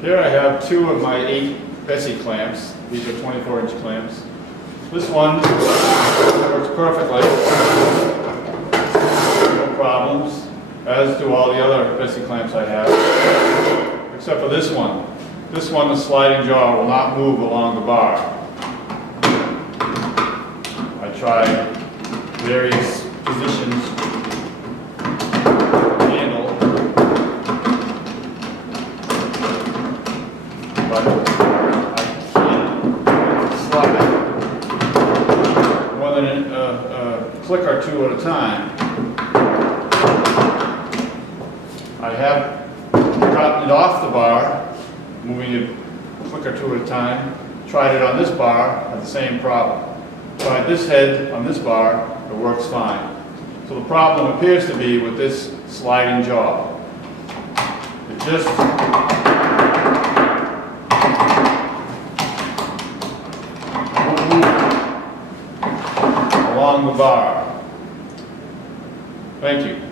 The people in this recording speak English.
Here I have two of my 8 Bessey clamps. These are 24-inch clamps. This one works perfectly, no problems, as do all the other Bessey clamps I have, except for this one. This one, the sliding jaw will not move along the bar. I tried various positions handle, but I can't slide more than a click or two at a time. I have gotten it off the bar, moving it a click or two at a time. Tried it on this bar, had the same problem. Tried this head on this bar, it works fine. So the problem appears to be with this sliding jaw. It just won't move along the bar. Thank you.